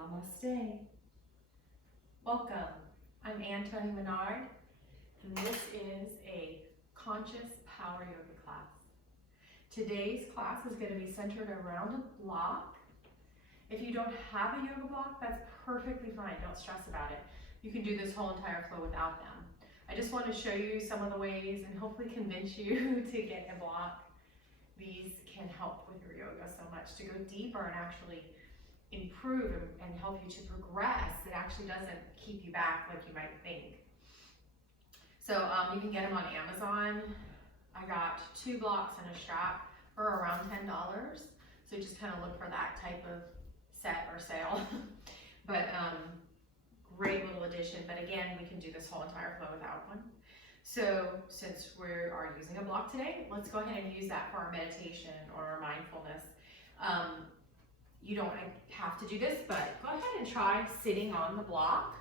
Namaste. Welcome. I'm Toni Minard, and this is a conscious power yoga class. Today's class is going to be centered around a block. If you don't have a yoga block, that's perfectly fine. Don't stress about it. You can do this whole entire flow without them. I just want to show you some of the ways and hopefully convince you to get a block. These can help with your yoga so much to go deeper and actually improve and help you to progress. It actually doesn't keep you back like you might think. So you can get them on Amazon. I got 2 blocks and a strap for around $10. So just kind of look for that type of set or sale. But great little addition. But again, we can do this whole entire flow without one. So since we are using a block today, let's go ahead and use that for our meditation or our mindfulness. You don't have to do this, but go ahead and try sitting on the block.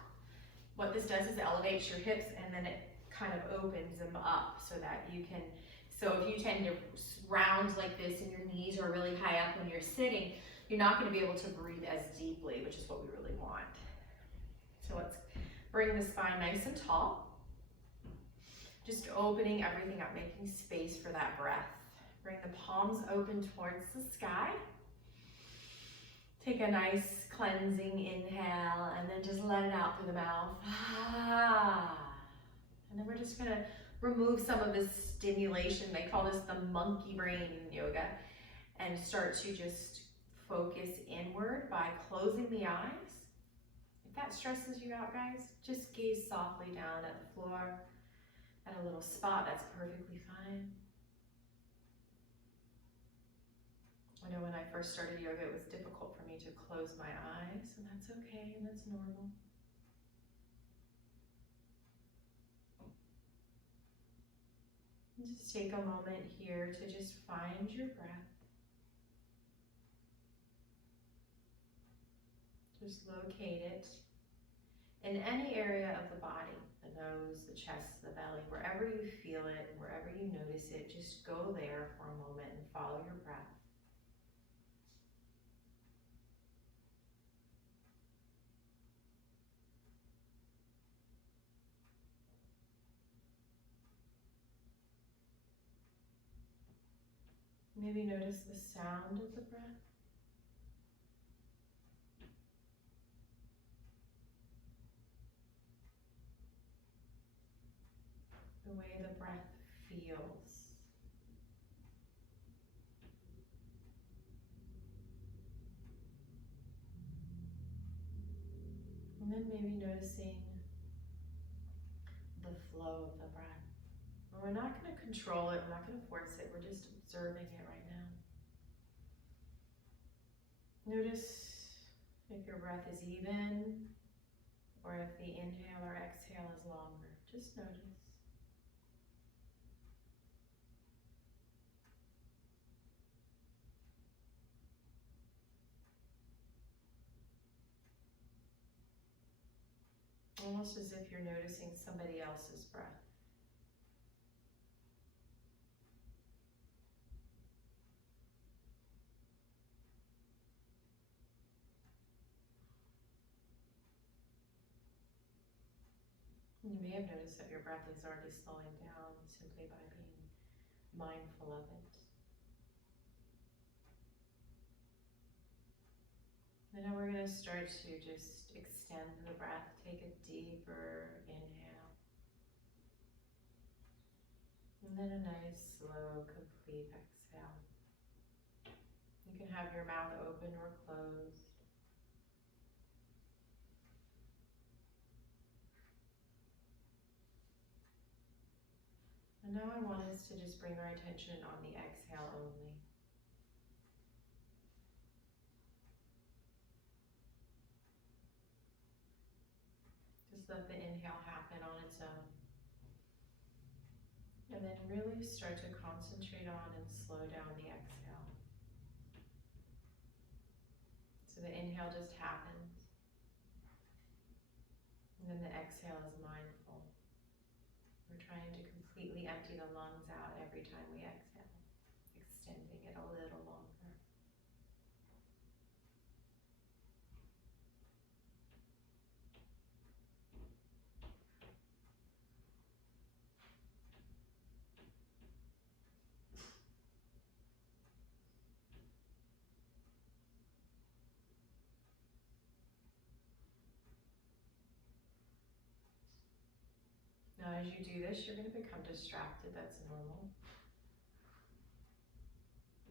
What this does is it elevates your hips and then it kind of opens them up so that you can, so if you tend to round like this and your knees are really high up when you're sitting, you're not going to be able to breathe as deeply, which is what we really want. So let's bring the spine nice and tall. Just opening everything up, making space for that breath. Bring the palms open towards the sky. Take a nice cleansing inhale and then just let it out through the mouth. And then we're just going to remove some of this stimulation. They call this the monkey brain in yoga. And start to just focus inward by closing the eyes. If that stresses you out, guys, just gaze softly down at the floor. At a little spot, that's perfectly fine. I know when I first started yoga, it was difficult for me to close my eyes, and that's okay, and that's normal. And just take a moment here to just find your breath. Just locate it in any area of the body. The nose, the chest, the belly, wherever you feel it, wherever you notice it, just go there for a moment and follow your breath. Maybe notice the sound of the breath. The way the breath feels. And then maybe noticing the flow of the breath. And we're not going to control it, we're not going to force it, we're just observing it right now. Notice if your breath is even or if the inhale or exhale is longer. Just notice. Almost as if you're noticing somebody else's breath. You may have noticed that your breath is already slowing down simply by being mindful of it. And now we're going to start to just extend the breath. Take a deeper inhale. And then a nice, slow, complete exhale. You can have your mouth open or closed. And now I want us to just bring our attention on the exhale only. Just let the inhale happen on its own. And then really start to concentrate on and slow down the exhale. So the inhale just happens. And then the exhale is mindful. We're trying to completely empty the lungs out every time we exhale, extending it a little longer. Now as you do this, you're going to become distracted. That's normal.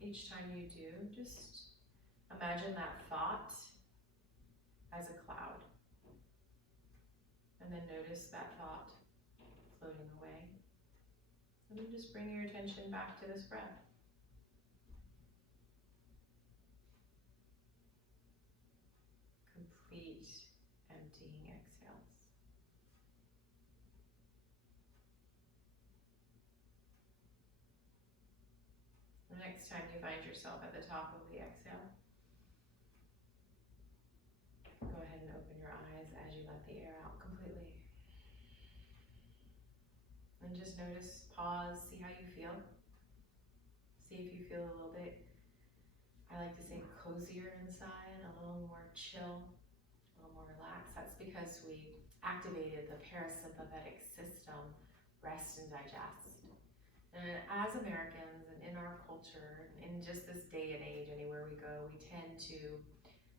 Each time you do, just imagine that thought as a cloud. And then notice that thought floating away. And then just bring your attention back to this breath. Complete emptying exhales. The next time you find yourself at the top of the exhale, go ahead and open your eyes as you let the air out completely. And just notice, pause, see how you feel. See if you feel a little bit, I like to say cozier inside, a little more chill, a little more relaxed. That's because we activated the parasympathetic system, rest and digest. And as Americans and in our culture, in just this day and age, anywhere we go, we tend to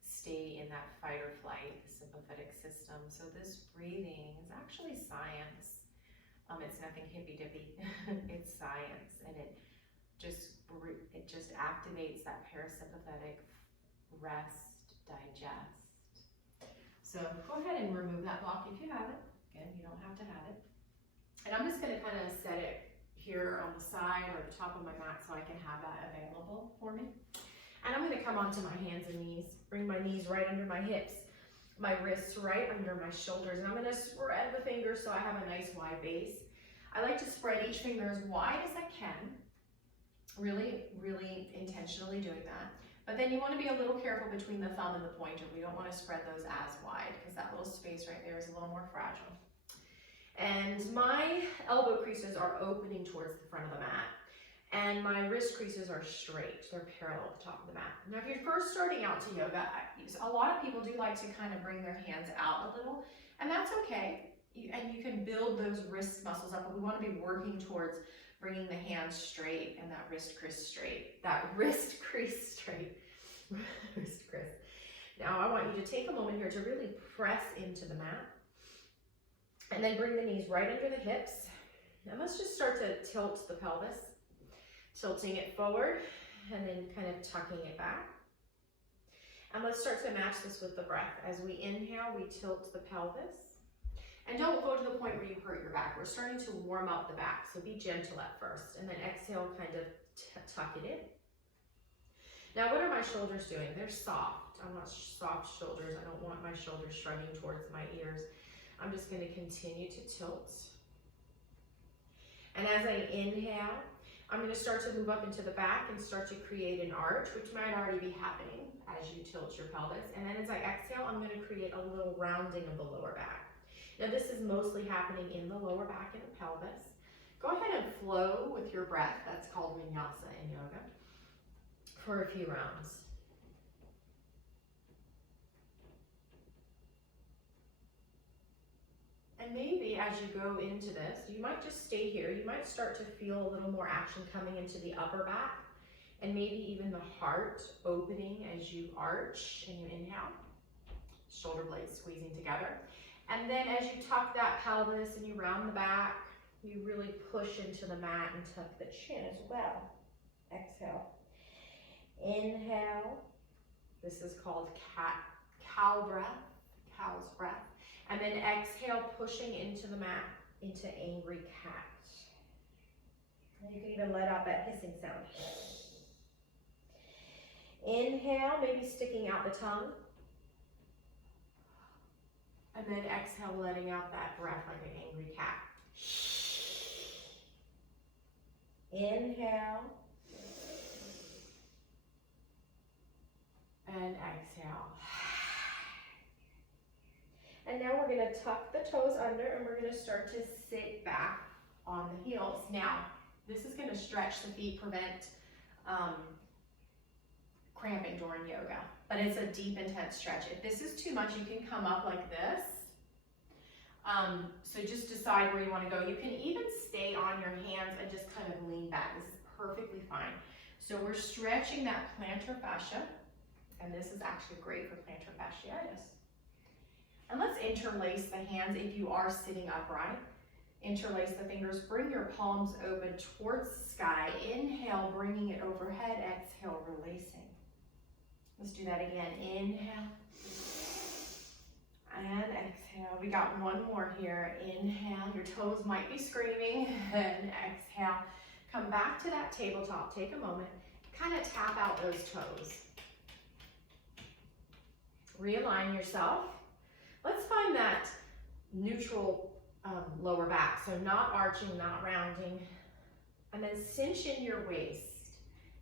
stay in that fight or flight, sympathetic system. So this breathing is actually science. It's nothing hippy-dippy. It's science, and it just activates that parasympathetic rest, digest. So go ahead and remove that block if you have it. Again, you don't have to have it. And I'm just going to kind of set it here on the side or the top of my mat so I can have that available for me. And I'm going to come onto my hands and knees. Bring my knees right under my hips, my wrists right under my shoulders, and I'm going to spread the fingers so I have a nice wide base. I like to spread each finger as wide as I can, really, really intentionally doing that. But then you want to be a little careful between the thumb and the pointer. We don't want to spread those as wide because that little space right there is a little more fragile. And my elbow creases are opening towards the front of the mat. And my wrist creases are straight, they're parallel at the top of the mat. Now, if you're first starting out to yoga, a lot of people do like to kind of bring their hands out a little, and that's okay. And you can build those wrist muscles up, but we want to be working towards bringing the hands straight and that wrist crease straight. Wrist crease. Now, I want you to take a moment here to really press into the mat, and then bring the knees right under the hips. And let's just start to tilt the pelvis. Tilting it forward and then kind of tucking it back. And let's start to match this with the breath. As we inhale, we tilt the pelvis. And don't go to the point where you hurt your back. We're starting to warm up the back, so be gentle at first. And then exhale, kind of tuck it in. Now, what are my shoulders doing? They're soft. I want soft shoulders. I don't want my shoulders shrugging towards my ears. I'm just going to continue to tilt. And as I inhale, I'm going to start to move up into the back and start to create an arch, which might already be happening as you tilt your pelvis. And then as I exhale, I'm going to create a little rounding of the lower back. Now, this is mostly happening in the lower back and the pelvis. Go ahead and flow with your breath. That's called vinyasa in yoga for a few rounds. And maybe as you go into this, you might just stay here. You might start to feel a little more action coming into the upper back and maybe even the heart opening as you arch and you inhale. Shoulder blades squeezing together. And then as you tuck that pelvis and you round the back, you really push into the mat and tuck the chin as well. Exhale. Inhale. This is called cow breath, cow's breath. And then exhale, pushing into the mat, into angry cat. And you can even let out that hissing sound. Inhale, maybe sticking out the tongue. And then exhale, letting out that breath like an angry cat. Inhale. And exhale. And now we're going to tuck the toes under and we're going to start to sit back on the heels. Now, this is going to stretch the feet, prevent cramping during yoga. But it's a deep, intense stretch. If this is too much, you can come up like this. So just decide where you want to go. You can even stay on your hands and just kind of lean back. This is perfectly fine. So we're stretching that plantar fascia. And this is actually great for plantar fasciitis. And let's interlace the hands if you are sitting upright. Interlace the fingers, bring your palms open towards the sky. Inhale, bringing it overhead. Exhale, releasing. Let's do that again. Inhale and exhale. We got one more here. Inhale, your toes might be screaming, and exhale. Come back to that tabletop. Take a moment, kind of tap out those toes. Realign yourself. Let's find that neutral lower back. So not arching, not rounding. And then cinch in your waist.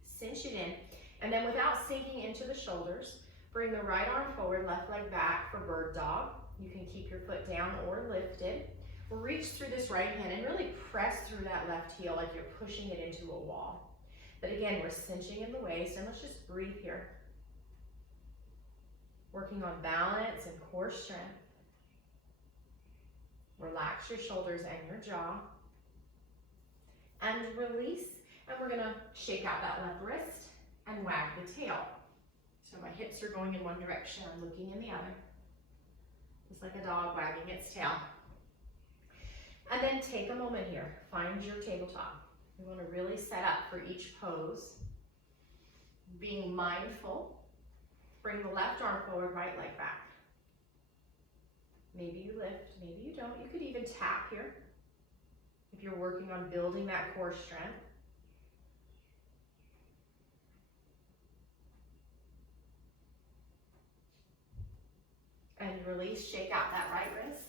Cinch it in. And then without sinking into the shoulders, bring the right arm forward, left leg back for bird dog. You can keep your foot down or lifted. Reach through this right hand and really press through that left heel like you're pushing it into a wall. But again, we're cinching in the waist, and let's just breathe here. Working on balance and core strength. Relax your shoulders and your jaw. And release, and we're gonna shake out that left wrist and wag the tail. So my hips are going in one direction, I'm looking in the other. Just like a dog wagging its tail. And then take a moment here, find your tabletop. We want to really set up for each pose. Being mindful, bring the left arm forward, right leg back. Maybe you lift, maybe you don't. You could even tap here if you're working on building that core strength. And release, shake out that right wrist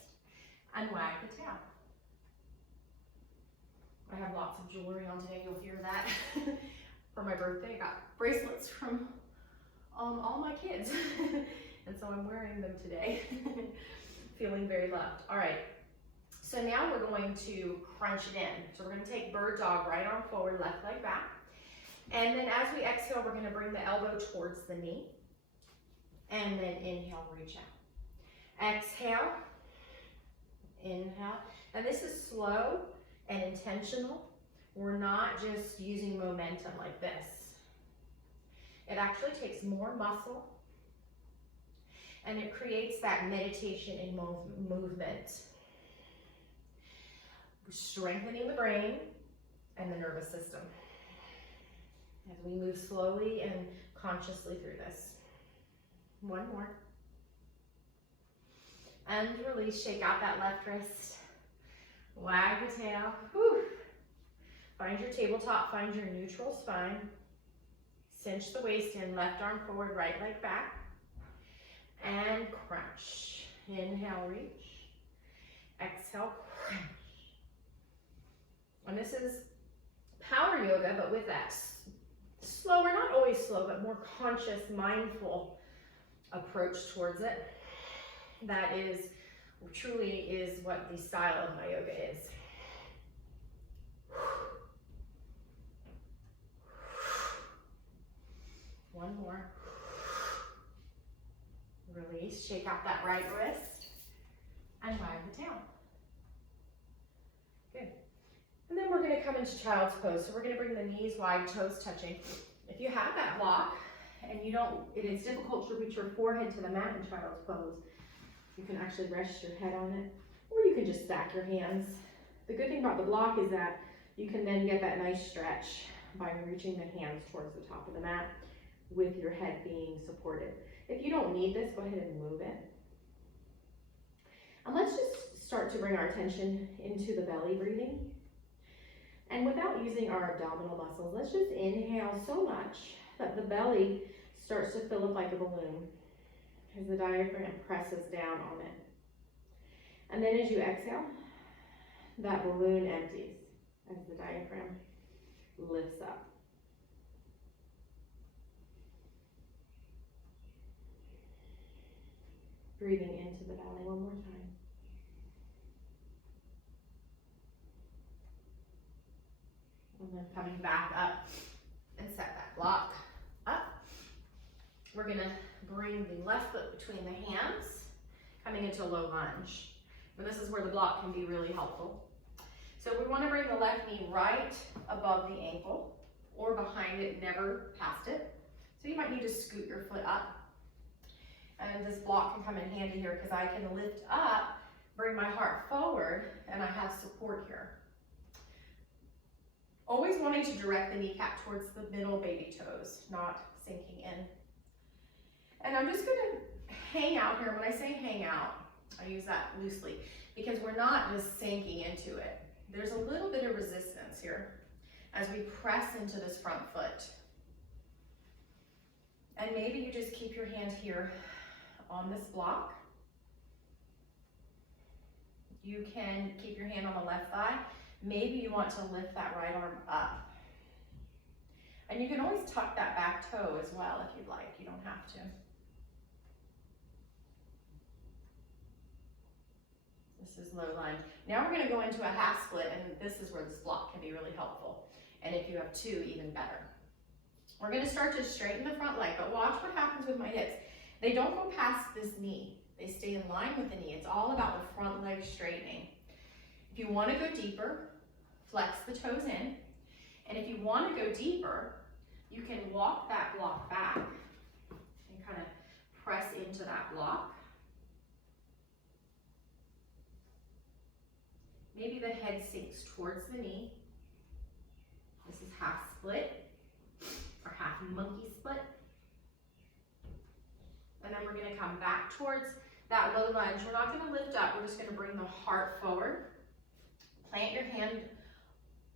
and wag the tail. I have lots of jewelry on today, you'll hear that. For my birthday, I got bracelets from all my kids. And so I'm wearing them today. Feeling very loved. All right, so now we're going to crunch it in. So we're gonna take bird dog, right arm forward, left leg back. And then as we exhale, we're gonna bring the elbow towards the knee. And then inhale, reach out. Exhale, inhale. And this is slow and intentional. We're not just using momentum like this. It actually takes more muscle, and it creates that meditation in movement. Strengthening the brain and the nervous system as we move slowly and consciously through this. One more. And release, shake out that left wrist. Wag the tail. Whew. Find your tabletop, find your neutral spine. Cinch the waist in, left arm forward, right leg back. And crunch. Inhale, reach. Exhale, crunch. And this is power yoga, but with that slower, not always slow, but more conscious, mindful approach towards it. That is, truly is what the style of my yoga is. One more. Release, shake out that right wrist and wag the tail. Good. And then we're gonna come into child's pose. So we're gonna bring the knees wide, toes touching. If you have that block and it is difficult to reach your forehead to the mat in child's pose, you can actually rest your head on it, or you can just stack your hands. The good thing about the block is that you can then get that nice stretch by reaching the hands towards the top of the mat with your head being supported. If you don't need this, go ahead and move it. And let's just start to bring our attention into the belly breathing. And without using our abdominal muscles, let's just inhale so much that the belly starts to fill up like a balloon as the diaphragm presses down on it. And then as you exhale, that balloon empties as the diaphragm lifts up. Breathing into the belly one more time. And then coming back up and set that block up. We're gonna bring the left foot between the hands, coming into low lunge. And this is where the block can be really helpful. So we wanna bring the left knee right above the ankle or behind it, never past it. So you might need to scoot your foot up. And this block can come in handy here because I can lift up Bring my heart forward, and I have support here. Always wanting to direct the kneecap towards the middle baby toes, not sinking in. And I'm just gonna hang out here. When I say hang out, I use that loosely because we're not just sinking into it. There's a little bit of resistance here as we press into this front foot. And maybe you just keep your hand here on this block. You can keep your hand on the left thigh. Maybe you want to lift that right arm up. And you can always tuck that back toe as well if you'd like. You don't have to. This is low lunge. Now we're going to go into a half split, and this is where this block can be really helpful. And if you have two, even better. We're going to start to straighten the front leg, but watch what happens with my hips. They don't go past this knee. They stay in line with the knee. It's all about the front leg straightening. If you want to go deeper, flex the toes in. And if you want to go deeper, you can walk that block back and kind of press into that block. Maybe the head sinks towards the knee. This is half split or half monkey split. And then we're going to come back towards that low lunge. We're not going to lift up. We're just going to bring the heart forward. Plant your hand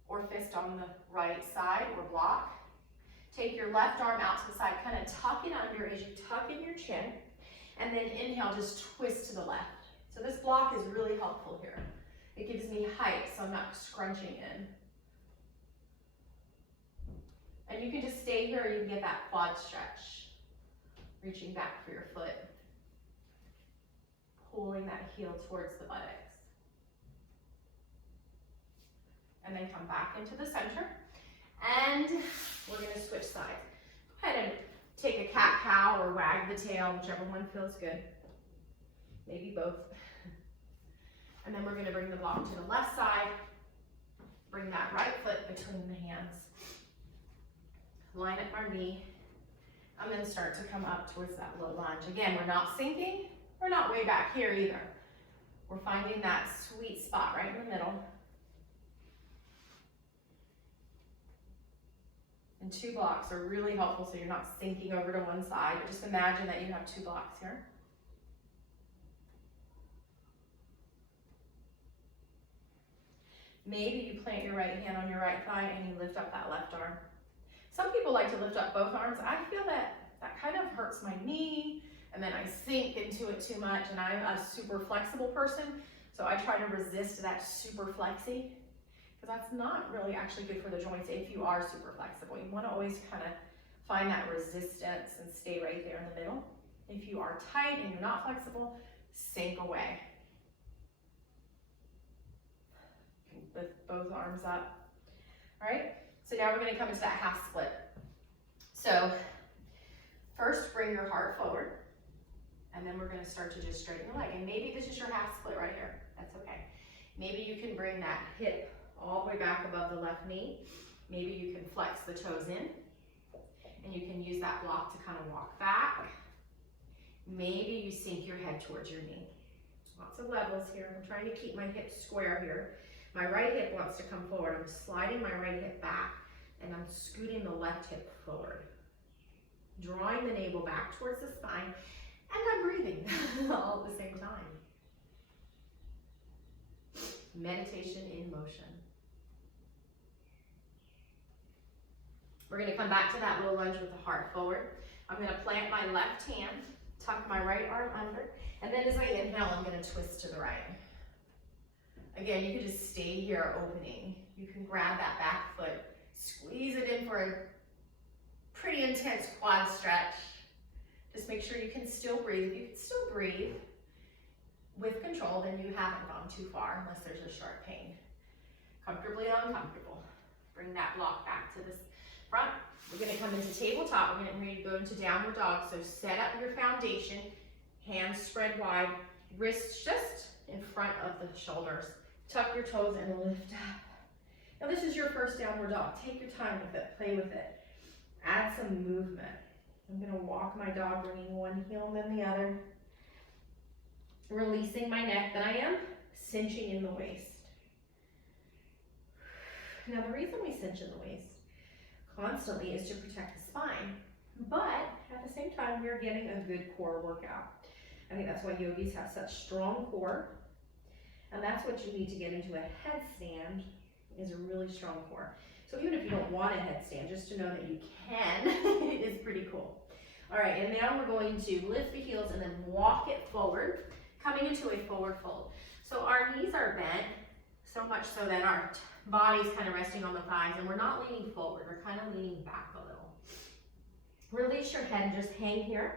or fist on the right side or block. Take your left arm out to the side. Kind of tuck it under as you tuck in your chin. And then inhale, just twist to the left. So this block is really helpful here. It gives me height, so I'm not scrunching in. And you can just stay here, or you can get that quad stretch. Reaching back for your foot. Pulling that heel towards the buttocks. And then come back into the center. And we're going to switch sides. Go ahead and take a cat-cow or wag the tail, whichever one feels good. Maybe both. And then we're going to bring the block to the left side. Bring that right foot between the hands. Line up our knee. And then start to come up towards that low lunge. Again, we're not sinking. We're not way back here either. We're finding that sweet spot right in the middle. And two blocks are really helpful so you're not sinking over to one side. But just imagine that you have two blocks here. Maybe you plant your right hand on your right thigh and you lift up that left arm. Some people like to lift up both arms. I feel that kind of hurts my knee, and then I sink into it too much, and I'm a super flexible person, so I try to resist that super flexy, because that's not really actually good for the joints if you are super flexible. You want to always kind of find that resistance and stay right there in the middle. If you are tight and you're not flexible, sink away. Lift both arms up. All right, so now we're going to come into that half split. So first bring your heart forward, and then we're going to start to just straighten your leg. And maybe this is your half split right here. That's okay. Maybe you can bring that hip all the way back above the left knee. Maybe you can flex the toes in, and you can use that block to kind of walk back. Maybe you sink your head towards your knee. Lots of levels here. I'm trying to keep my hips square here. My right hip wants to come forward. I'm sliding my right hip back, and I'm scooting the left hip forward. Drawing the navel back towards the spine, and I'm breathing all at the same time. Meditation in motion. We're going to come back to that low lunge with the heart forward. I'm going to plant my left hand, tuck my right arm under, and then as I inhale, I'm going to twist to the right. Again, you can just stay here opening. You can grab that back foot, squeeze it in for a pretty intense quad stretch. Just make sure you can still breathe. If you can still breathe with control, then you haven't gone too far unless there's a sharp pain. Comfortably uncomfortable. Bring that block back to this front. We're going to come into tabletop. We're going to go into downward dog. So set up your foundation, hands spread wide, wrists just in front of the shoulders. Tuck your toes and lift up. Now this is your first downward dog. Take your time with it, play with it. Add some movement. I'm going to walk my dog, bringing one heel and then the other. releasing my neck than I am cinching in the waist. Now the reason we cinch in the waist constantly is to protect the spine, but at the same time we're getting a good core workout. I think that's why yogis have such strong core, and that's what you need to get into a headstand, is a really strong core. So even if you don't want a headstand, just to know that you can is pretty cool. All right, and now we're going to lift the heels and then walk it forward, coming into a forward fold. So our knees are bent, so much so that our body's kind of resting on the thighs, and we're not leaning forward, we're kind of leaning back a little. Release your head, just hang here,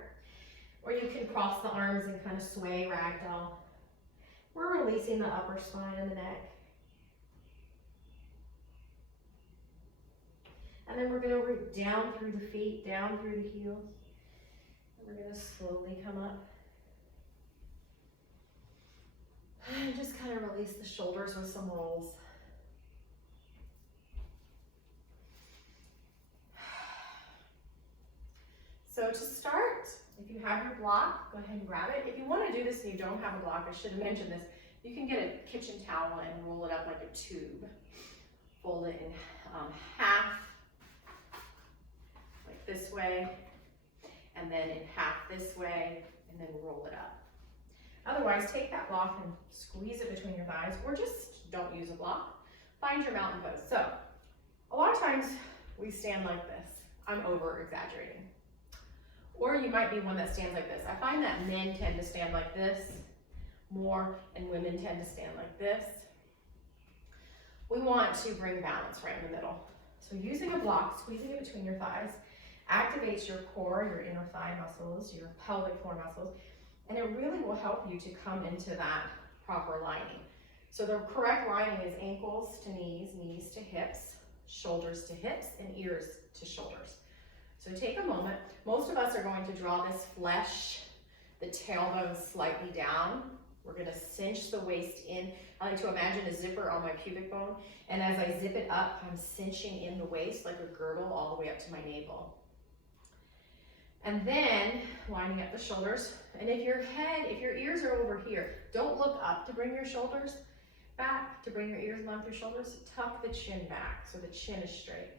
or you can cross the arms and kind of sway ragdoll. We're releasing the upper spine and the neck. And then we're going to root down through the feet, down through the heels. And we're going to slowly come up. And just kind of release the shoulders with some rolls. So to start, if you have your block, go ahead and grab it. If you want to do this and you don't have a block, I should have mentioned this, you can get a kitchen towel and roll it up like a tube. Fold it in half, like this way, and then in half this way, and then roll it up. Otherwise, take that block and squeeze it between your thighs, or just don't use a block. Find your mountain pose. So, a lot of times we stand like this. I'm over exaggerating. Or you might be one that stands like this. I find that men tend to stand like this more, and women tend to stand like this. We want to bring balance right in the middle. So using a block, squeezing it between your thighs, activates your core, your inner thigh muscles, your pelvic floor muscles, and it really will help you to come into that proper lining. So the correct lining is ankles to knees, knees to hips, shoulders to hips, and ears to shoulders. So take a moment. Most of us are going to draw this flesh, the tailbone slightly down. We're going to cinch the waist in. I like to imagine a zipper on my pubic bone, and as I zip it up, I'm cinching in the waist like a girdle all the way up to my navel. And then lining up the shoulders. And if your ears are over here, don't look up to bring your shoulders back, to bring your ears along your shoulders. Tuck the chin back so the chin is straight,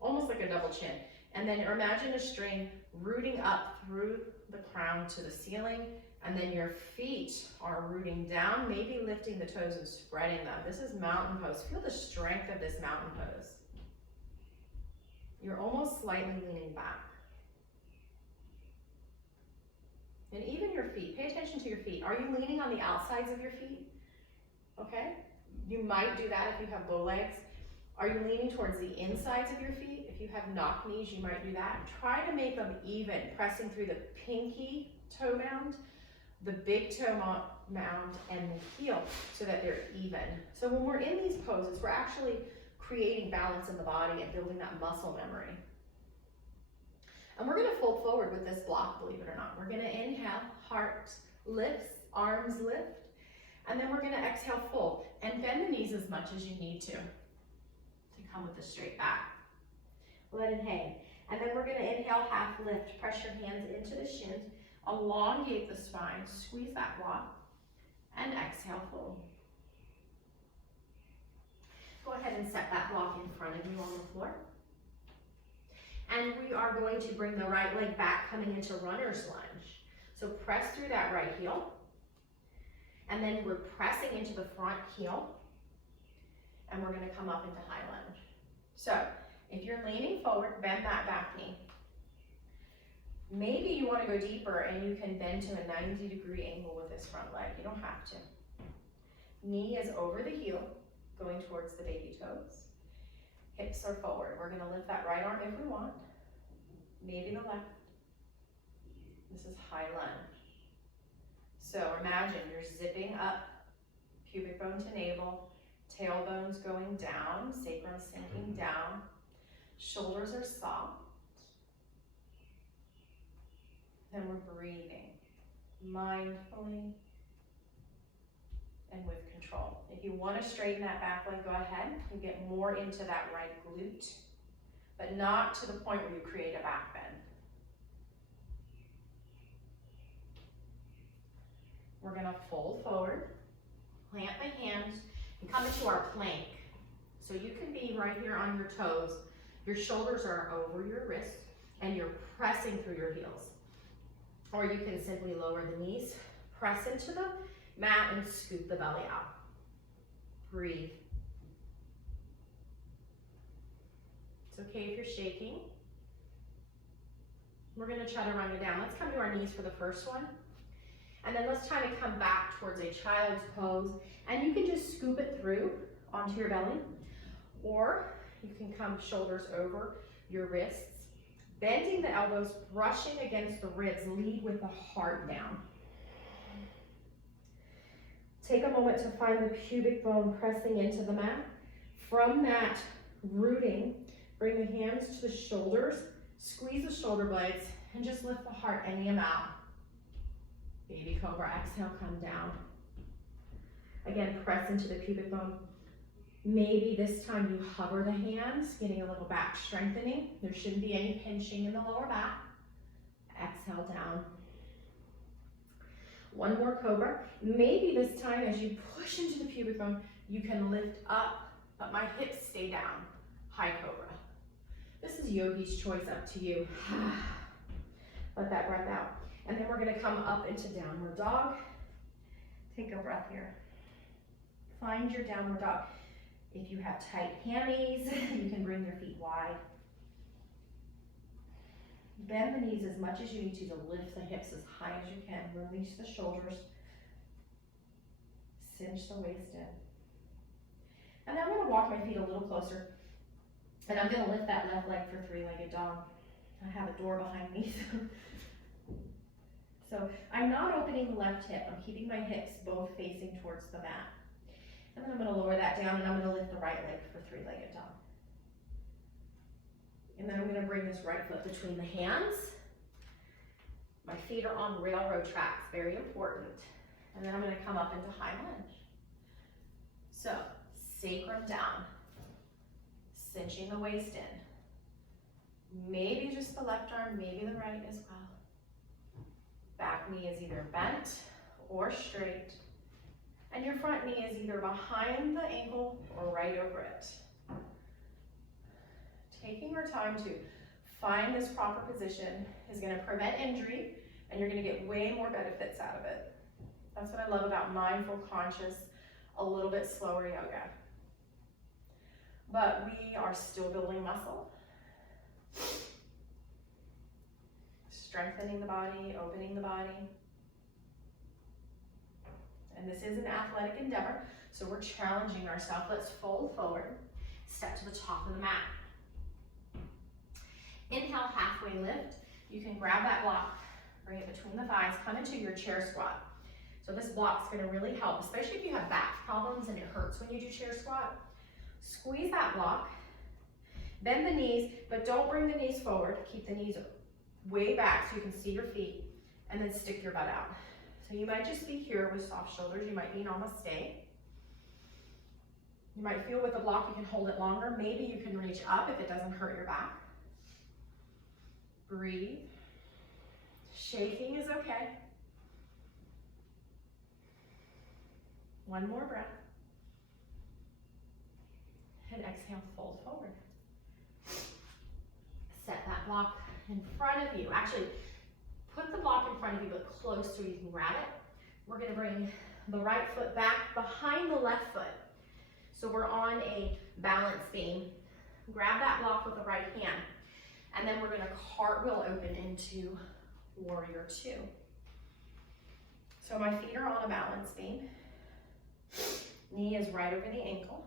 almost like a double chin. And then imagine a string rooting up through the crown to the ceiling, and then your feet are rooting down, maybe lifting the toes and spreading them. This is mountain pose. Feel the strength of this mountain pose. You're almost slightly leaning back. And even your feet, pay attention to your feet. Are you leaning on the outsides of your feet? Okay, you might do that if you have bow legs. Are you leaning towards the insides of your feet? If you have knock knees, you might do that. Try to make them even, pressing through the pinky toe mound, the big toe mound, and the heel so that they're even. So when we're in these poses, we're actually creating balance in the body and building that muscle memory. And we're gonna fold forward with this block, believe it or not. We're gonna inhale, heart lifts, arms lift, and then we're gonna exhale, fold, and bend the knees as much as you need to come with a straight back. Let it hang. And then we're gonna inhale, half lift, press your hands into the shins, elongate the spine, squeeze that block, and exhale, fold. Go ahead and set that block in front of you on the floor. And we are going to bring the right leg back, coming into runner's lunge. So press through that right heel. And then we're pressing into the front heel. And we're gonna come up into high lunge. So if you're leaning forward, bend that back knee. Maybe you wanna go deeper and you can bend to a 90-degree angle with this front leg. You don't have to. Knee is over the heel, going towards the baby toes. Hips are forward. We're gonna lift that right arm if we want, maybe the left. This is high lunge. So imagine you're zipping up, pubic bone to navel, tailbone's going down, sacrum sinking down, shoulders are soft. Then we're breathing mindfully and with control. If you want to straighten that back leg, go ahead and get more into that right glute, but not to the point where you create a back bend. We're gonna fold forward, plant the hands, and come into our plank. So you can be right here on your toes. Your shoulders are over your wrists, and you're pressing through your heels. Or you can simply lower the knees, press into the mat, and scoop the belly out. Breathe. It's okay if you're shaking. We're gonna try to run it down. Let's come to our knees for the first one. And then let's try to come back towards a child's pose. And you can just scoop it through onto your belly. Or you can come shoulders over your wrists, bending the elbows, brushing against the ribs. Lead with the heart down. Take a moment to find the pubic bone pressing into the mat. From that rooting, bring the hands to the shoulders, squeeze the shoulder blades, and just lift the heart any amount. Baby cobra, exhale, come down. Again, press into the pubic bone. Maybe this time you hover the hands, getting a little back strengthening. There shouldn't be any pinching in the lower back. Exhale down. One more cobra. Maybe this time as you push into the pubic bone, you can lift up, but my hips stay down. High cobra. This is yogi's choice, up to you. Let that breath out. And then we're gonna come up into downward dog. Take a breath here. Find your downward dog. If you have tight hammies, you can bring your feet wide. Bend the knees as much as you need to lift the hips as high as you can. Release the shoulders. Cinch the waist in. And then I'm gonna walk my feet a little closer. And I'm gonna lift that left leg for three-legged dog. I have a door behind me. So I'm not opening the left hip. I'm keeping my hips both facing towards the mat. And then I'm gonna lower that down and I'm gonna lift the right leg for three-legged dog. And then I'm gonna bring this right foot between the hands. My feet are on railroad tracks, very important. And then I'm gonna come up into high lunge. So, sacrum down, cinching the waist in. Maybe just the left arm, maybe the right as well. Back knee is either bent or straight. And your front knee is either behind the ankle or right over it. Taking our time to find this proper position is going to prevent injury, and you're going to get way more benefits out of it. That's what I love about mindful, conscious, a little bit slower yoga. But we are still building muscle, strengthening the body, opening the body. And this is an athletic endeavor, so we're challenging ourselves. Let's fold forward, step to the top of the mat. Inhale, halfway lift. You can grab that block, bring it between the thighs, come into your chair squat. So this block's gonna really help, especially if you have back problems and it hurts when you do chair squat. Squeeze that block, bend the knees, but don't bring the knees forward. Keep the knees way back so you can see your feet, and then stick your butt out. So you might just be here with soft shoulders. You might be namaste. You might feel with the block you can hold it longer. Maybe you can reach up if it doesn't hurt your back. Breathe. Shaking is okay. One more breath. And exhale, fold forward. Set that block in front of you. Actually, put the block in front of you, but close so you can grab it. We're gonna bring the right foot back behind the left foot. So we're on a balance beam. Grab that block with the right hand. And then we're gonna cartwheel open into warrior two. So my feet are on a balance beam. Knee is right over the ankle.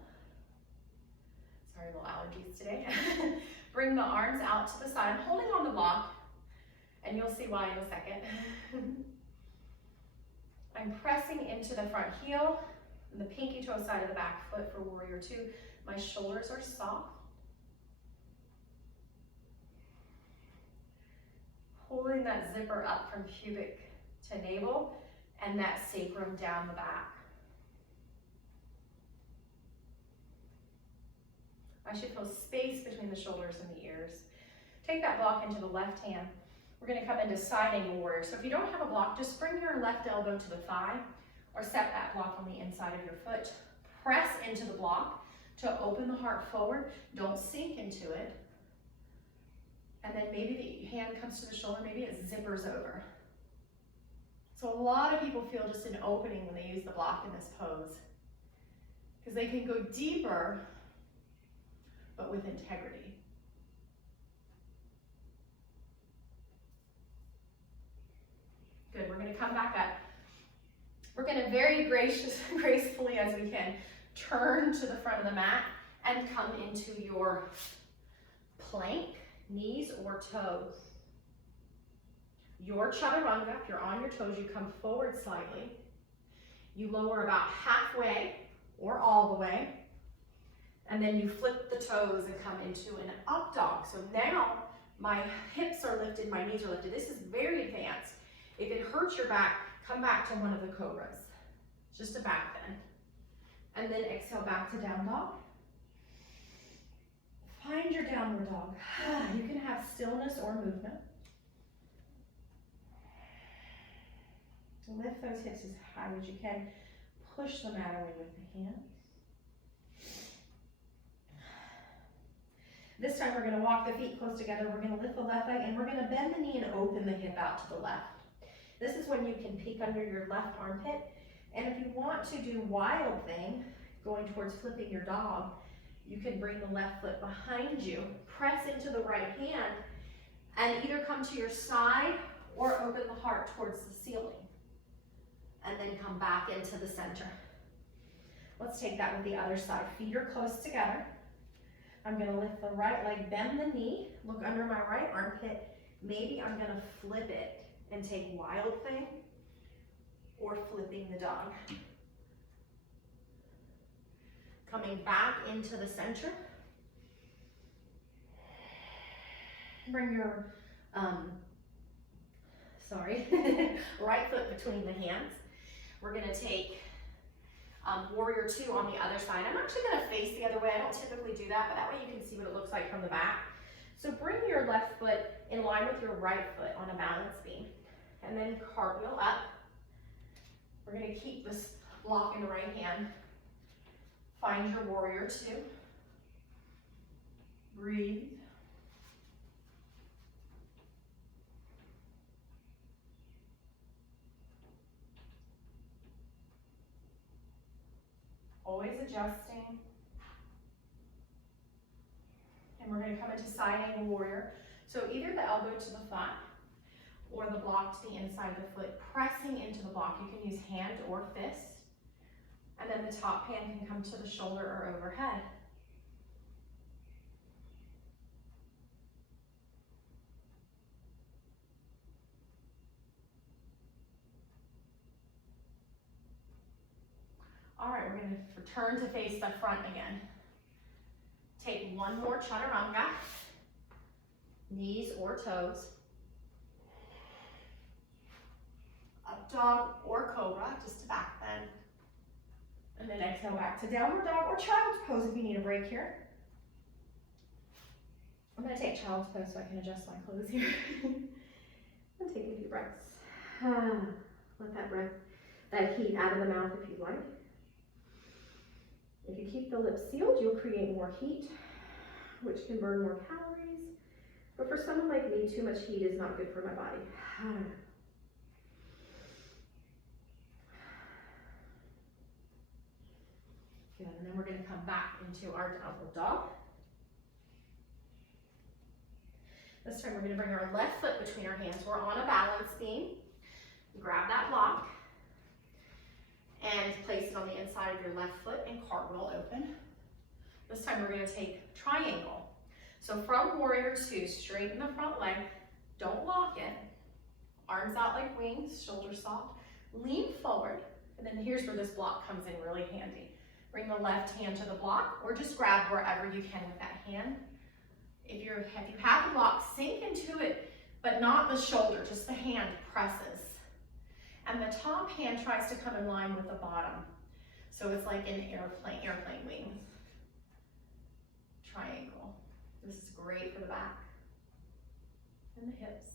Sorry, little allergies today. Bring the arms out to the side, holding on the block, and you'll see why in a second. I'm pressing into the front heel, the pinky toe side of the back foot for warrior two. My shoulders are soft. Holding that zipper up from pubic to navel, and that sacrum down the back. I should feel space between the shoulders and the ears. Take that block into the left hand. We're gonna come into side angle warrior. So if you don't have a block, just bring your left elbow to the thigh or set that block on the inside of your foot. Press into the block to open the heart forward. Don't sink into it. And then maybe the hand comes to the shoulder, maybe it zippers over. So a lot of people feel just an opening when they use the block in this pose, because they can go deeper, but with integrity. Good, we're gonna come back up. We're gonna very gracefully as we can, turn to the front of the mat and come into your plank, knees or toes. Your chaturanga, if you're on your toes, you come forward slightly. You lower about halfway or all the way. And then you flip the toes and come into an up dog. So now my hips are lifted, my knees are lifted. This is very advanced. If it hurts your back, come back to one of the cobras. Just a back bend. And then exhale back to down dog. Find your downward dog. You can have stillness or movement. Lift those hips as high as you can. Push the mat away with the hands. This time we're going to walk the feet close together. We're going to lift the left leg and we're going to bend the knee and open the hip out to the left. This is when you can peek under your left armpit. And if you want to do wild thing, going towards flipping your dog, you can bring the left foot behind you, press into the right hand, and either come to your side or open the heart towards the ceiling. And then come back into the center. Let's take that with the other side. Feet are close together. I'm gonna lift the right leg, bend the knee, look under my right armpit. Maybe I'm gonna flip it and take wild thing or flipping the dog. Coming back into the center. Bring your, right foot between the hands. We're gonna take warrior two on the other side. I'm actually gonna face the other way. I don't typically do that, but that way you can see what it looks like from the back. So bring your left foot in line with your right foot on a balance beam. And then cartwheel up. We're gonna keep this block in the right hand. Find your warrior two. Breathe. Always adjusting. And we're going to come into side angle warrior. So either the elbow to the thigh or the block to the inside of the foot, pressing into the block. You can use hand or fist. And then the top hand can come to the shoulder or overhead. All right, we're going to return to face the front again. Take one more chaturanga, knees or toes. Up dog or cobra, just a back bend. And then exhale back to downward dog or child's pose if you need a break here. I'm going to take child's pose so I can adjust my clothes here. And take a few breaths. Let that heat out of the mouth if you like. If you keep the lips sealed, you'll create more heat, which can burn more calories. But for someone like me, too much heat is not good for my body. Good, and then we're going to come back into our downward dog. This time we're going to bring our left foot between our hands. We're on a balance beam. Grab that block and place it on the inside of your left foot and cartwheel open. This time we're going to take triangle. So from warrior two, straighten the front leg. Don't lock it. Arms out like wings, shoulders soft. Lean forward, and then here's where this block comes in really handy. Bring the left hand to the block, or just grab wherever you can with that hand. If you have the block, sink into it, but not the shoulder, just the hand presses. And the top hand tries to come in line with the bottom. So it's like an airplane wings. Triangle. This is great for the back and the hips.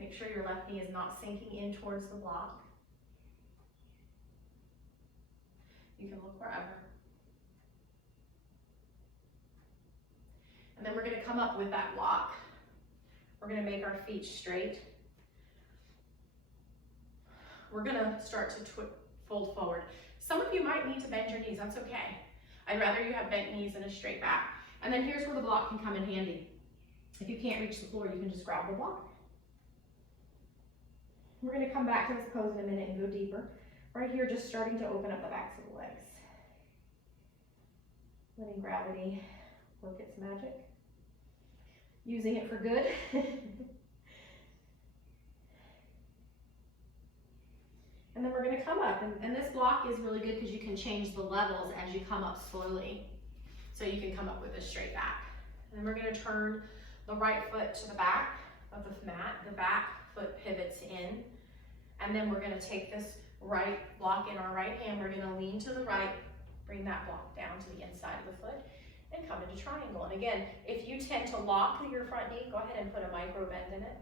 Make sure your left knee is not sinking in towards the block. You can look wherever. And then we're gonna come up with that block. We're gonna make our feet straight. We're gonna start to fold forward. Some of you might need to bend your knees, that's okay. I'd rather you have bent knees and a straight back. And then here's where the block can come in handy. If you can't reach the floor, you can just grab the block. We're gonna come back to this pose in a minute and go deeper. Right here, just starting to open up the backs of the legs. Letting gravity work its magic. Using it for good. And then we're gonna come up, and this block is really good because you can change the levels as you come up slowly. So you can come up with a straight back. And then we're gonna turn the right foot to the back of the mat. The back foot pivots in. And then we're gonna take this right block in our right hand. We're gonna lean to the right, bring that block down to the inside of the foot, and come into triangle. And again, if you tend to lock your front knee, go ahead and put a micro bend in it.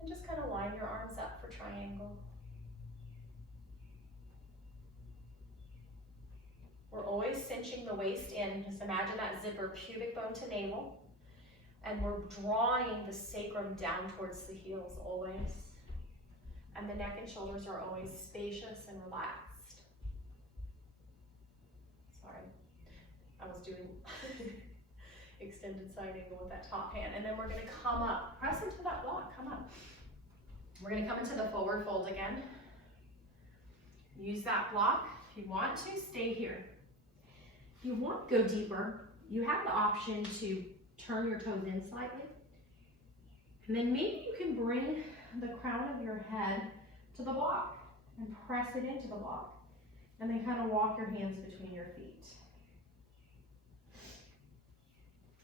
And just kind of line your arms up for triangle. We're always cinching the waist in. Just imagine that zipper, pubic bone to navel. And we're drawing the sacrum down towards the heels always. And the neck and shoulders are always spacious and relaxed. Sorry, I was doing extended side angle with that top hand. And then we're gonna come up, press into that block, come up. We're gonna come into the forward fold again. Use that block. If you want to, stay here. If you want to go deeper, you have the option to turn your toes in slightly. And then maybe you can bring the crown of your head to the block and press it into the block. And then kind of walk your hands between your feet.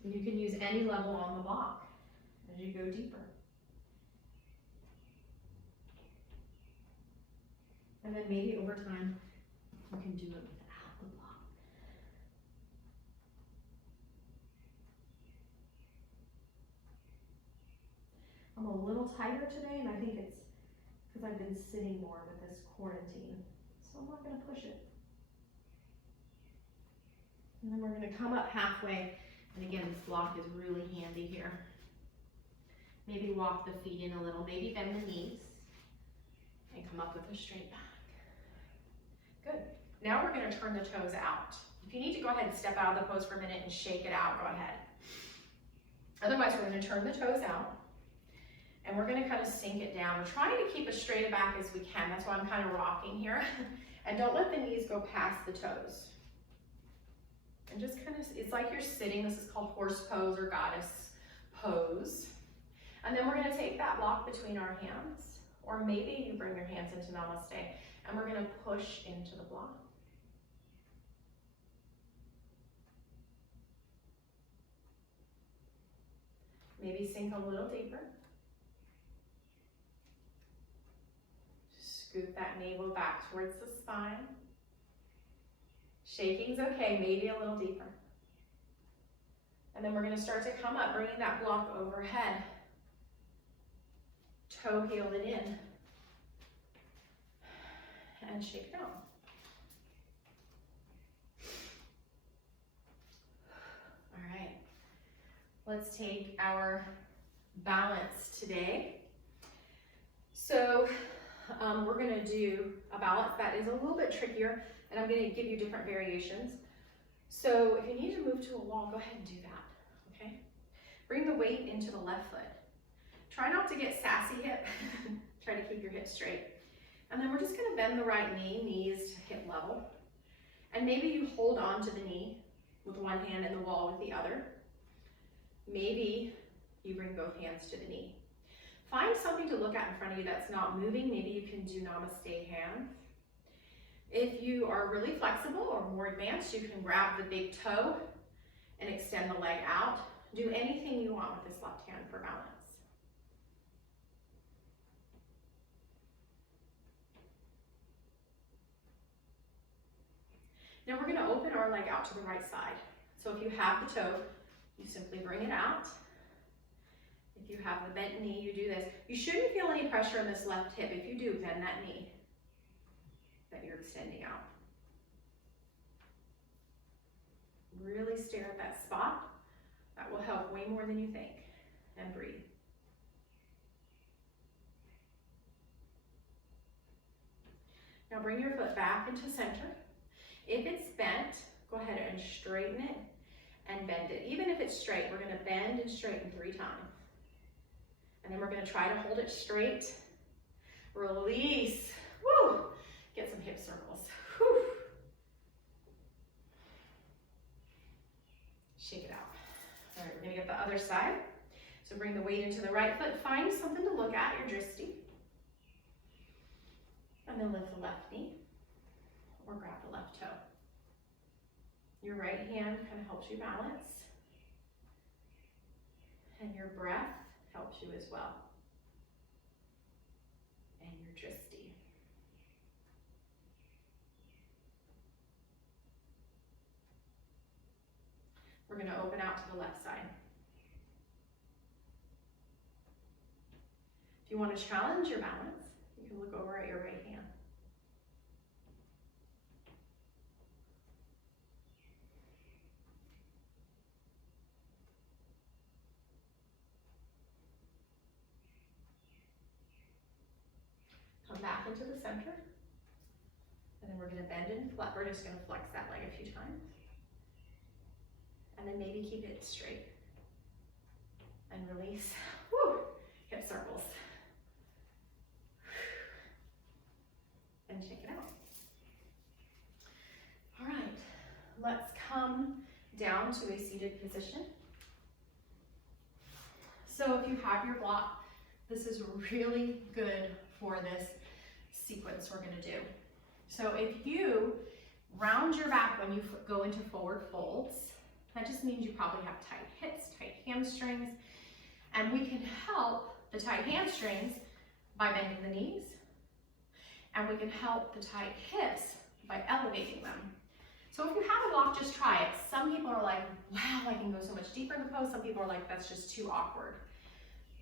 And you can use any level on the block as you go deeper. And then maybe over time, you can do it without the block. I'm a little tighter today, and I think it's because I've been sitting more with this quarantine. So I'm not gonna push it. And then we're gonna come up halfway. And again, this block is really handy here. Maybe walk the feet in a little, maybe bend the knees, and come up with a straight back. Good. Now we're gonna turn the toes out. If you need to go ahead and step out of the pose for a minute and shake it out, go ahead. Otherwise, we're gonna turn the toes out. And we're gonna kind of sink it down. We're trying to keep as straight a back as we can. That's why I'm kind of rocking here. And don't let the knees go past the toes. And just kind of, it's like you're sitting. This is called horse pose or goddess pose. And then we're gonna take that block between our hands, or maybe you bring your hands into namaste, and we're gonna push into the block. Maybe sink a little deeper. Scoot that navel back towards the spine. Shaking's okay, maybe a little deeper. And then we're gonna start to come up, bringing that block overhead. Toe heel it in. And shake down. All right, let's take our balance today. So we're gonna do a balance that is a little bit trickier, and I'm gonna give you different variations. So if you need to move to a wall, go ahead and do that, okay? Bring the weight into the left foot. Try not to get sassy hip. Try to keep your hips straight. And then we're just gonna bend the right knee, knees to hip level. And maybe you hold on to the knee with one hand and the wall with the other. Maybe you bring both hands to the knee. Find something to look at in front of you that's not moving. Maybe you can do namaste hands. If you are really flexible or more advanced, you can grab the big toe and extend the leg out. Do anything you want with this left hand for balance. Now we're gonna open our leg out to the right side. So if you have the toe, you simply bring it out If you have the bent knee, you do this. You shouldn't feel any pressure in this left hip. If you do, bend that knee that you're extending out. Really stare at that spot. That will help way more than you think. And breathe. Now bring your foot back into center. If it's bent, go ahead and straighten it and bend it. Even if it's straight, we're going to bend and straighten 3 times. And then we're going to try to hold it straight. Release. Woo! Get some hip circles. Whew. Shake it out. All right, we're going to get the other side. So bring the weight into the right foot. Find something to look at, your drishti. And then lift the left knee or grab the left toe. Your right hand kind of helps you balance. And your breath helps you as well. And your drishti. We're going to open out to the left side. If you want to challenge your balance, you can look over at your right hand. Come back into the center. And then we're going to bend and flex. We're just going to flex that leg a few times. And then maybe keep it straight. And release. Woo! Hip circles. And shake it out. All right, let's come down to a seated position. So if you have your block, this is really good for this sequence we're going to do. So if you round your back when you go into forward folds, that just means you probably have tight hips, tight hamstrings, and we can help the tight hamstrings by bending the knees, and we can help the tight hips by elevating them. So if you have a block, just try it. Some people are like, wow, I can go so much deeper in the pose. Some people are like, that's just too awkward.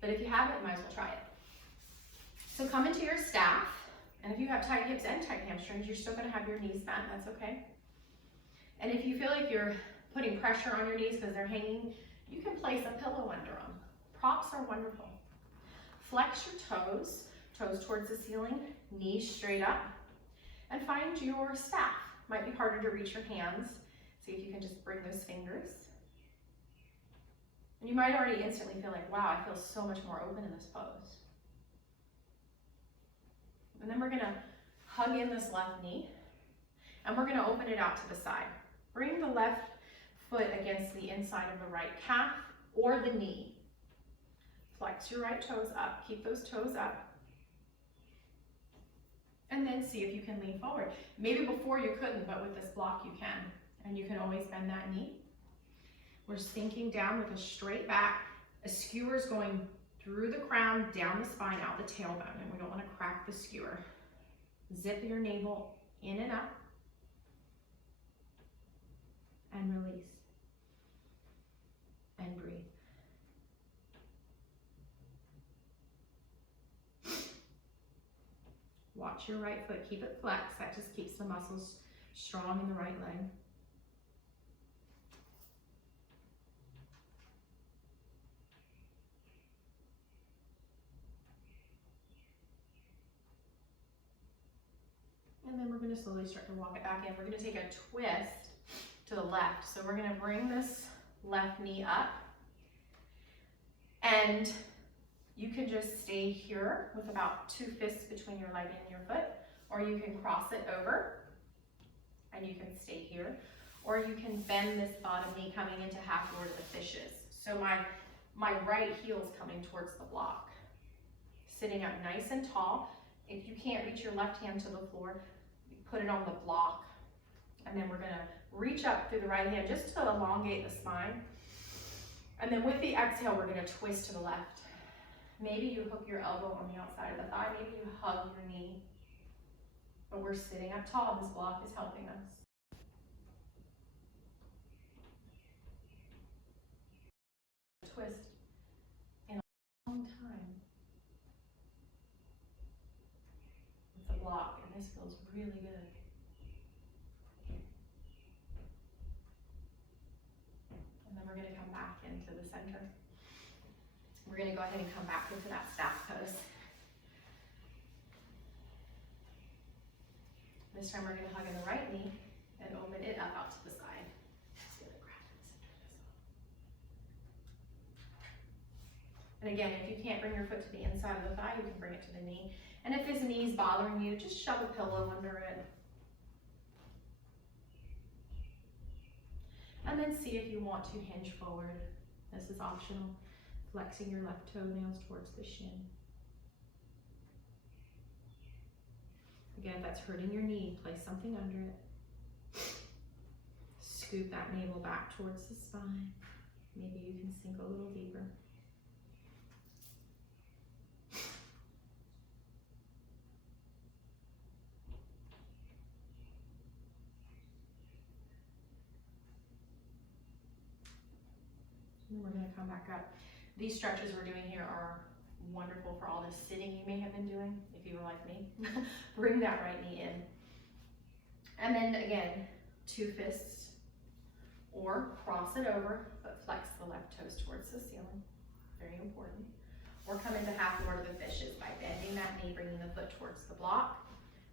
But if you have it, you might as well try it. So come into your staff, and if you have tight hips and tight hamstrings, you're still gonna have your knees bent, that's okay. And if you feel like you're putting pressure on your knees because they're hanging, you can place a pillow under them. Props are wonderful. Flex your toes, toes towards the ceiling, knees straight up, and find your staff. Might be harder to reach your hands. See if you can just bring those fingers. And you might already instantly feel like, wow, I feel so much more open in this pose. And then we're gonna hug in this left knee, and we're gonna open it out to the side. Bring the left foot against the inside of the right calf or the knee. Flex your right toes up, keep those toes up. And then see if you can lean forward. Maybe before you couldn't, but with this block you can. And you can always bend that knee. We're sinking down with a straight back. A skewer is going through the crown, down the spine, out the tailbone, and we don't want to crack the skewer. Zip your navel in and up. And release. And breathe. Watch your right foot, keep it flexed. That just keeps the muscles strong in the right leg. And then we're going to slowly start to walk it back in. We're going to take a twist to the left. So we're going to bring this left knee up. And you can just stay here with about 2 fists between your leg and your foot, or you can cross it over and you can stay here, or you can bend this bottom knee coming into half lord of the fishes. So my right heel is coming towards the block. Sitting up nice and tall. If you can't reach your left hand to the floor, put it on the block. And then we're gonna reach up through the right hand just to elongate the spine. And then with the exhale, we're gonna twist to the left. Maybe you hook your elbow on the outside of the thigh, maybe you hug your knee. But we're sitting up tall, this block is helping us. Twist. long time with the block, and this feels really good. And then we're going to come back into the center. We're going to go ahead and come back into that staff pose. This time we're going to hug in the right knee and open it up out to the side. Just gonna grab the center of this. And again, if you can't bring your foot to the inside of the thigh, you can bring it to the knee. And if his knee's bothering you, just shove a pillow under it. And then see if you want to hinge forward. This is optional. Flexing your left toenails towards the shin. Again, if that's hurting your knee, place something under it. Scoop that navel back towards the spine. Maybe you can sink a little deeper. And we're going to come back up. These stretches we're doing here are wonderful for all the sitting you may have been doing, if you were like me. Bring that right knee in. And then again, 2 fists, or cross it over, but flex the left toes towards the ceiling. Very important. Or come into half Lord of the Fishes by bending that knee, bringing the foot towards the block.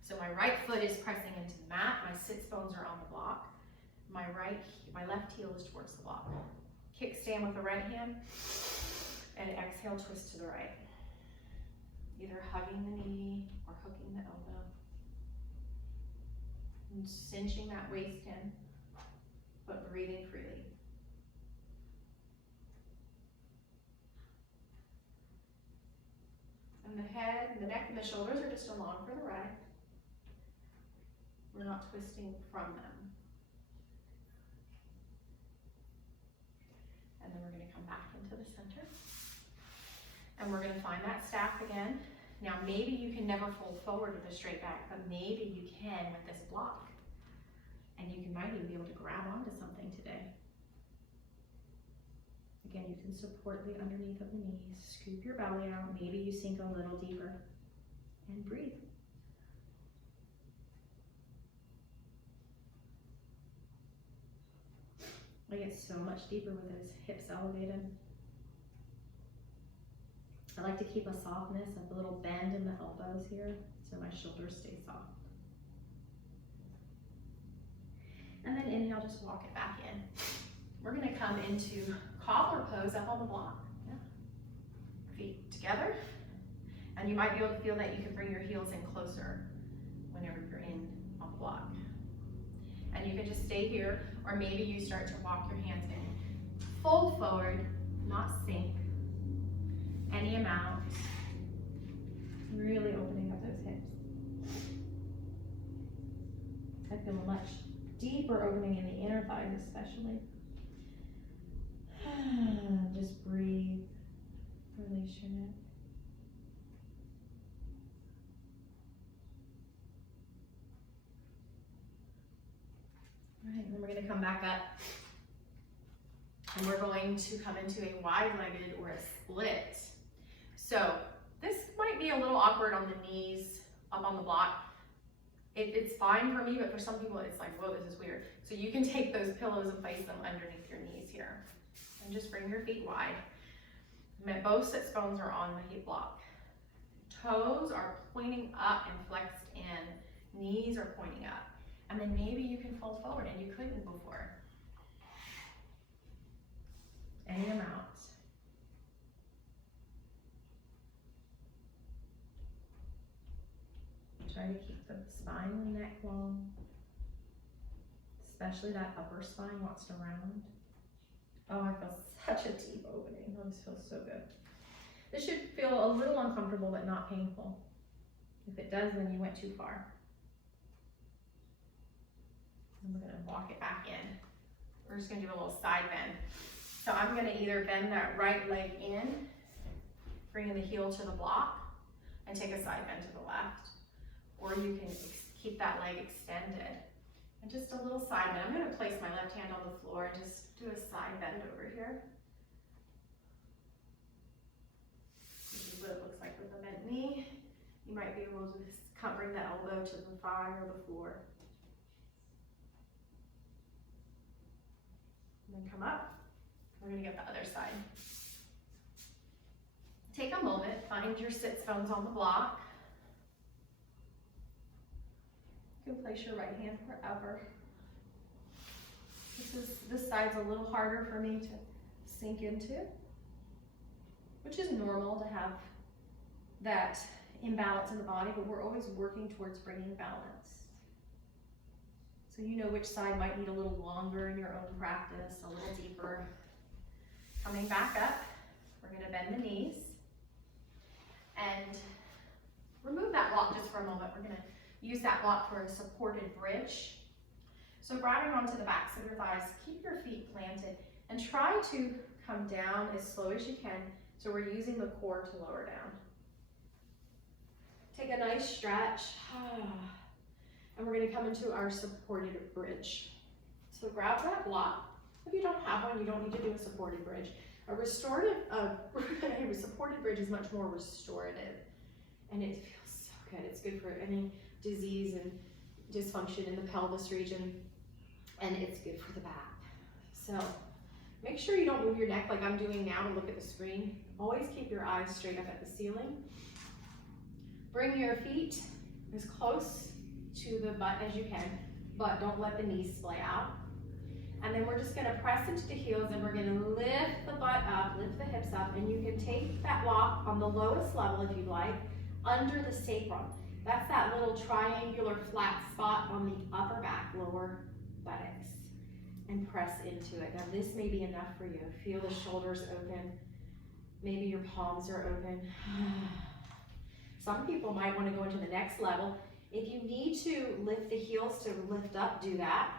So my right foot is pressing into the mat, my sits bones are on the block. My left heel is towards the block. Kickstand with the right hand, and exhale, twist to the right. Either hugging the knee or hooking the elbow. And cinching that waist in, but breathing freely. And the head, the neck, and the shoulders are just along for the ride. We're not twisting from them. And then we're going to come back into the center. And we're going to find that staff again. Now maybe you can never fold forward with a straight back, but maybe you can with this block. And you might even be able to grab onto something today. Again, you can support the underneath of the knees. Scoop your belly out. Maybe you sink a little deeper. And breathe. I get so much deeper with his hips elevated. I like to keep a softness, a little bend in the elbows here, so my shoulders stay soft. And then inhale, just walk it back in. We're gonna come into cobbler pose up on the block. Yeah. Feet together. And you might be able to feel that you can bring your heels in closer whenever you're in on the block. And you can just stay here, or maybe you start to walk your hands in. Fold forward, not sink. Any amount. Really opening up those hips. I feel a much deeper opening in the inner thighs especially. Just breathe. Release your neck. All right, then we're going to come back up. And we're going to come into a wide-legged or a split. So this might be a little awkward on the knees, up on the block. It's fine for me, but for some people it's like, whoa, this is weird. So you can take those pillows and place them underneath your knees here. And just bring your feet wide. Both sits bones are on the hip block. Toes are pointing up and flexed in. Knees are pointing up. And then maybe you can fold forward, and you couldn't before. Any amount. Try to keep the spine and neck long, especially that upper spine wants to round. Oh, I feel such a deep opening. Oh, this feels so good. This should feel a little uncomfortable, but not painful. If it does, then you went too far. And we're gonna walk it back in. We're just gonna do a little side bend. So I'm gonna either bend that right leg in, bringing the heel to the block, and take a side bend to the left. Or you can keep that leg extended. And just a little side bend. I'm gonna place my left hand on the floor and just do a side bend over here. what it looks like with a bent knee. You might be able to bring the elbow to the thigh or the floor. And then come up. We're gonna get the other side. Take a moment, find your sits bones on the block. You can place your right hand wherever. This side's a little harder for me to sink into, which is normal to have that imbalance in the body, but we're always working towards bringing balance. So you know which side might need a little longer in your own practice, a little deeper. Coming back up, we're gonna bend the knees and remove that block just for a moment. We're gonna use that block for a supported bridge. So grabbing onto the backs of your thighs, keep your feet planted and try to come down as slow as you can. So we're using the core to lower down. Take a nice stretch. And we're gonna come into our supported bridge. So grab that block. If you don't have one, you don't need to do a supported bridge. A supported bridge is much more restorative. And it feels so good. It's good for any disease and dysfunction in the pelvis region. And it's good for the back. So make sure you don't move your neck like I'm doing now to look at the screen. Always keep your eyes straight up at the ceiling. Bring your feet as close to the butt as you can, but don't let the knees splay out. And then we're just gonna press into the heels and we're gonna lift the butt up, lift the hips up, and you can take that block on the lowest level if you'd like, under the sacrum. That's that little triangular flat spot on the upper back, lower buttocks, and press into it. Now this may be enough for you. Feel the shoulders open. Maybe your palms are open. Some people might want to go into the next level. If you need to lift the heels to lift up, do that.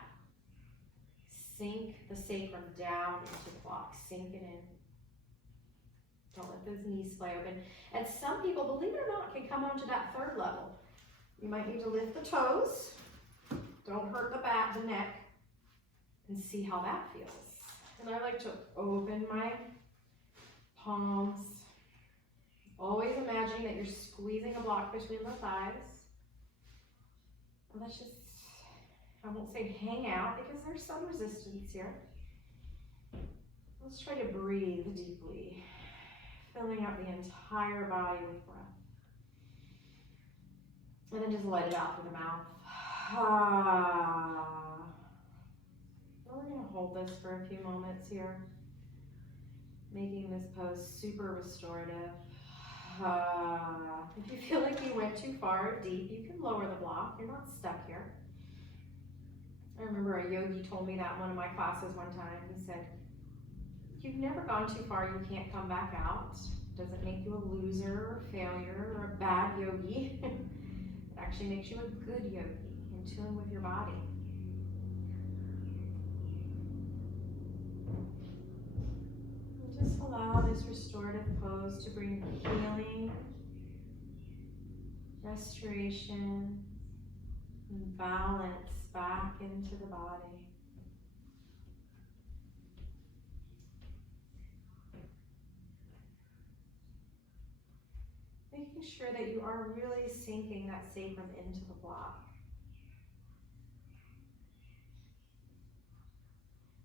Sink the sacrum down into the block. Sink it in. Don't let those knees splay open. And some people, believe it or not, can come onto that third level. You might need to lift the toes. Don't hurt the back, the neck, and see how that feels. And I like to open my palms. Always imagining that you're squeezing a block between the thighs. And let's just, I won't say hang out because there's some resistance here. Let's try to breathe deeply, filling out the entire body with breath. And then just let it out through the mouth. We're going to hold this for a few moments here, making this pose super restorative. If you feel like you went too far deep, you can lower the block. You're not stuck here. I remember a yogi told me that in one of my classes one time. He said, if you've never gone too far, you can't come back out. Doesn't make you a loser or a failure or a bad yogi. It actually makes you a good yogi, in tune with your body. And just allow this restorative pose to bring healing, restoration, and balance back into the body. Making sure that you are really sinking that sacrum into the block.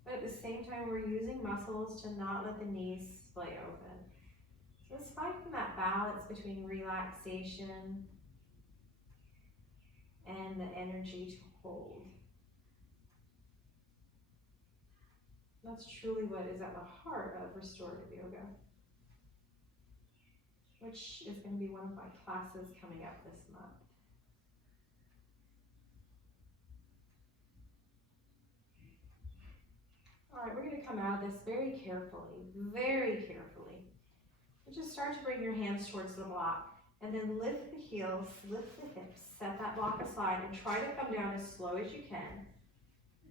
But at the same time, we're using muscles to not let the knees splay open. So it's finding that balance between relaxation and the energy to hold. That's truly what is at the heart of restorative yoga, which is going to be one of my classes coming up this month. All right, we're going to come out of this very carefully, very carefully. And just start to bring your hands towards the block, and then lift the heels, lift the hips, set that block aside, and try to come down as slow as you can,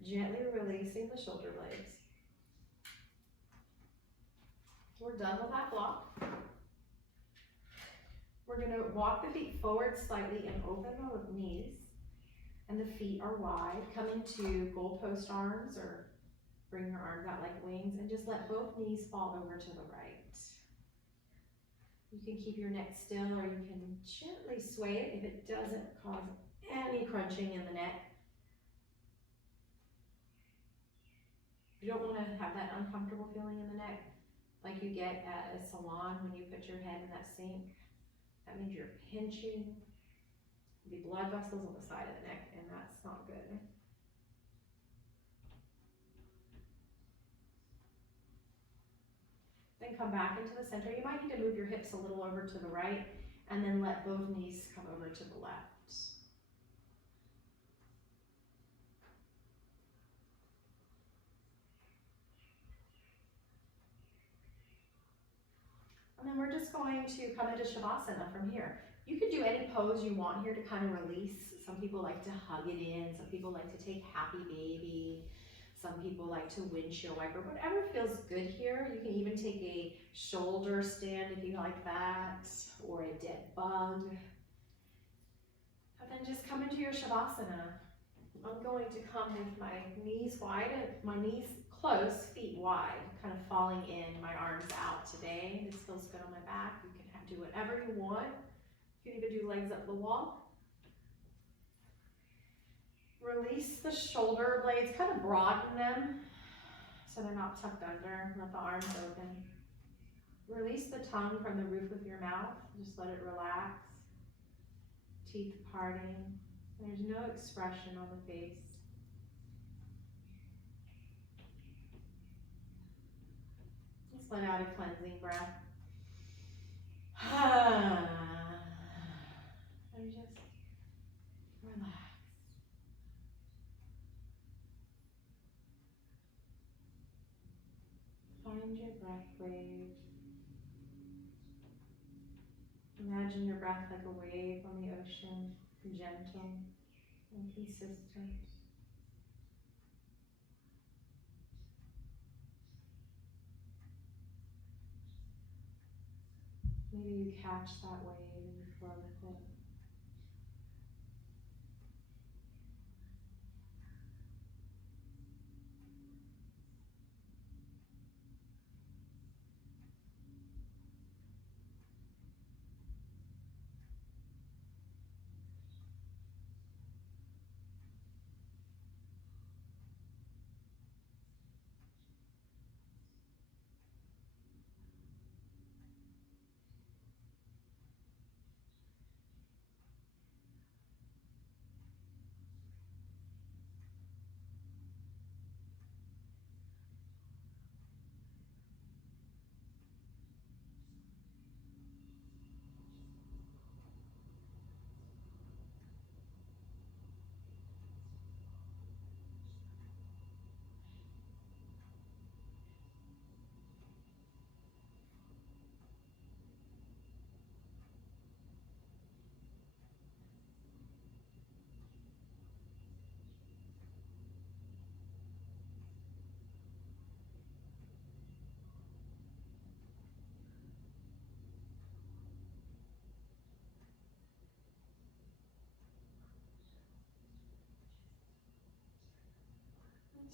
gently releasing the shoulder blades. We're done with that block. We're going to walk the feet forward slightly and open the knees, and the feet are wide. Come into goalpost arms, or bring your arms out like wings, and just let both knees fall over to the right. You can keep your neck still, or you can gently sway it if it doesn't cause any crunching in the neck. You don't want to have that uncomfortable feeling in the neck like you get at a salon when you put your head in that sink. That means you're pinching the blood vessels on the side of the neck, and that's not good. Then come back into the center. You might need to move your hips a little over to the right, and then let both knees come over to the left. And then we're just going to come into Shavasana from here. You can do any pose you want here to kind of release. Some people like to hug it in. Some people like to take happy baby. Some people like to windshield wiper. Whatever feels good here. You can even take a shoulder stand if you like that, or a dead bug. And then just come into your Shavasana. I'm going to come with my knees wide, my knees close, feet wide, kind of falling in, my arms out today. This feels good on my back. You can do whatever you want. You can even do legs up the wall. Release the shoulder blades, kind of broaden them so they're not tucked under. Let the arms open. Release the tongue from the roof of your mouth. Just let it relax. Teeth parting. There's no expression on the face. Just let out a cleansing breath. And just relax. Find your breath wave. Imagine your breath like a wave on the ocean, gentle and consistent. Maybe you catch that wave and you flow with it.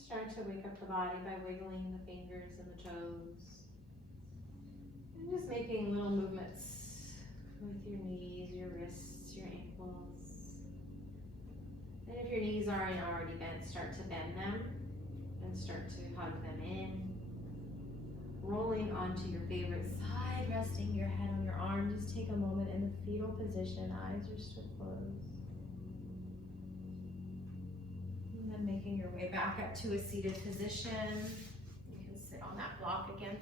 Start to wake up the body by wiggling the fingers and the toes. And just making little movements with your knees, your wrists, your ankles. And if your knees aren't already bent, start to bend them and start to hug them in. Rolling onto your favorite side, resting your head on your arm. Just take a moment in the fetal position, eyes are still closed. And then making your way back up to a seated position. You can sit on that block again.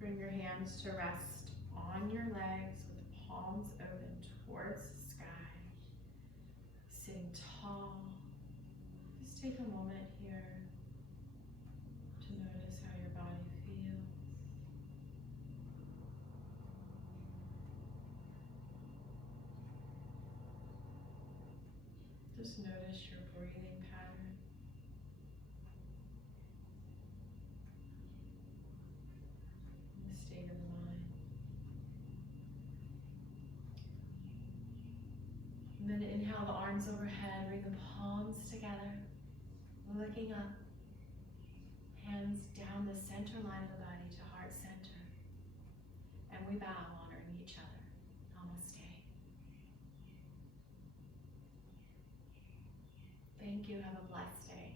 Bring your hands to rest on your legs with the palms open towards the sky. Sitting tall. Just take a moment here to notice how your body feels. Just notice your breathing pattern. And the state of the mind. And then inhale the arms overhead, bring the palms together, looking up. Hands down the center line of the body to heart center. we bow, honoring each other. Namaste. Thank you. Have a blessed day.